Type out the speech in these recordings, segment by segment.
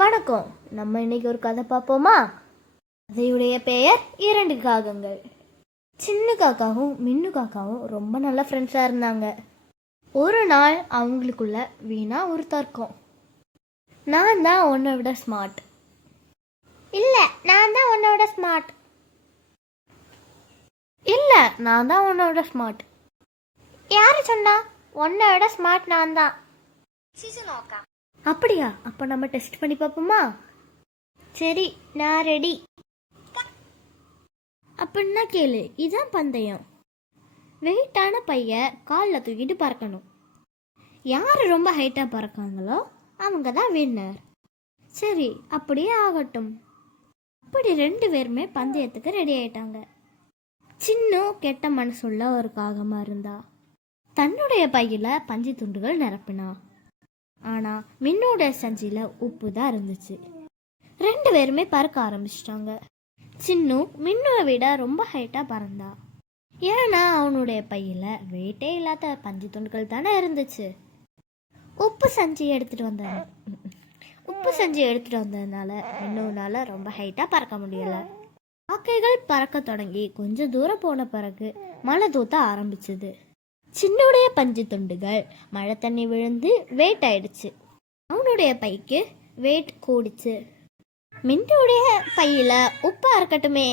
வணக்கம். நம்ம இன்னைக்கு ஒரு கதை பார்ப்போமா? கதையுடைய பெயர் இரண்டு காகங்கள். சின்ன காக்காவும் மின்னு காக்காவும் ரொம்ப நல்ல ஃப்ரெண்ட்ஸாக இருந்தாங்க. ஒரு நாள் அவங்களுக்குள்ள வீணா ஒரு தர்க்கம். நான் தான் உன்னை விட ஸ்மார்ட். இல்லை, நான் தான் உன்னை விட ஸ்மார்ட். இல்லை, நான் தான் உன்னை விட ஸ்மார்ட். யாரு சொன்னா? உன்னை விட ஸ்மார்ட் நான் தான். அப்படியா? அப்போ நம்ம டெஸ்ட் பண்ணி பார்ப்போமா? சரி, நான் ரெடி. அப்படின்னா கேளு, இதுதான் பந்தயம். வெயிட்டான பைய காலில் தூக்கிட்டு பறக்கணும். யார் ரொம்ப ஹைட்டாக பறக்காங்களோ அவங்க தான் வின்னர். சரி, அப்படியே ஆகட்டும். அப்படி ரெண்டு பேருமே பந்தயத்துக்கு ரெடி ஆயிட்டாங்க. சின்ன கெட்ட மனசுள்ள ஒரு காகமாக இருந்தா தன்னுடைய பையில பஞ்சு துண்டுகள் நிரப்பினா. ஆனால் மின்னோட சஞ்சியில் உப்பு தான் இருந்துச்சு. ரெண்டு பேருமே பறக்க ஆரம்பிச்சிட்டாங்க. சின்னு மின்னுவை விட ரொம்ப ஹைட்டாக பறந்தா. ஏன்னா அவனுடைய பையில் வெயிட்டே இல்லாத பஞ்சு துண்டுகள் தானே இருந்துச்சு. உப்பு சஞ்சி எடுத்துகிட்டு வந்ததுனால மின்னுவனால ரொம்ப ஹைட்டாக பறக்க முடியலை. காக்கைகள் பறக்க தொடங்கி கொஞ்சம் தூரம் போன பிறகு மழை தூத்த ஆரம்பிச்சது. சின்னுடைய பஞ்சு துண்டுகள் மழை தண்ணி விழுந்து வெயிட் ஆயிடுச்சு. அவனுடைய பைக்கு வெயிட் கூடிச்சு. மின்னுடைய பையில உப்பா இருக்கட்டுமே,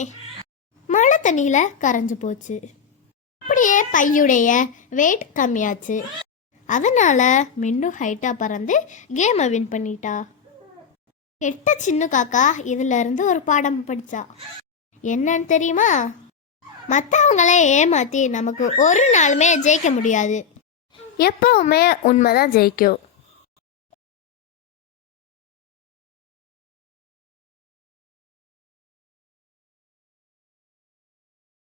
மழை தண்ணியில கரைஞ்சு போச்சு. அப்படியே பையுடைய வெயிட் கம்மியாச்சு. அதனால மின்னு ஹைட்டா பறந்து கேமை வின் பண்ணிட்டா. கெட்ட சின்ன காக்கா இதுல இருந்து ஒரு பாடம் படிச்சா. என்னன்னு தெரியுமா? மற்றவங்களே ஏமாற்றி நமக்கு ஒரு நாளுமே ஜெயிக்க முடியாது. எப்பவுமே உண்மைதான் ஜெயிக்கும்.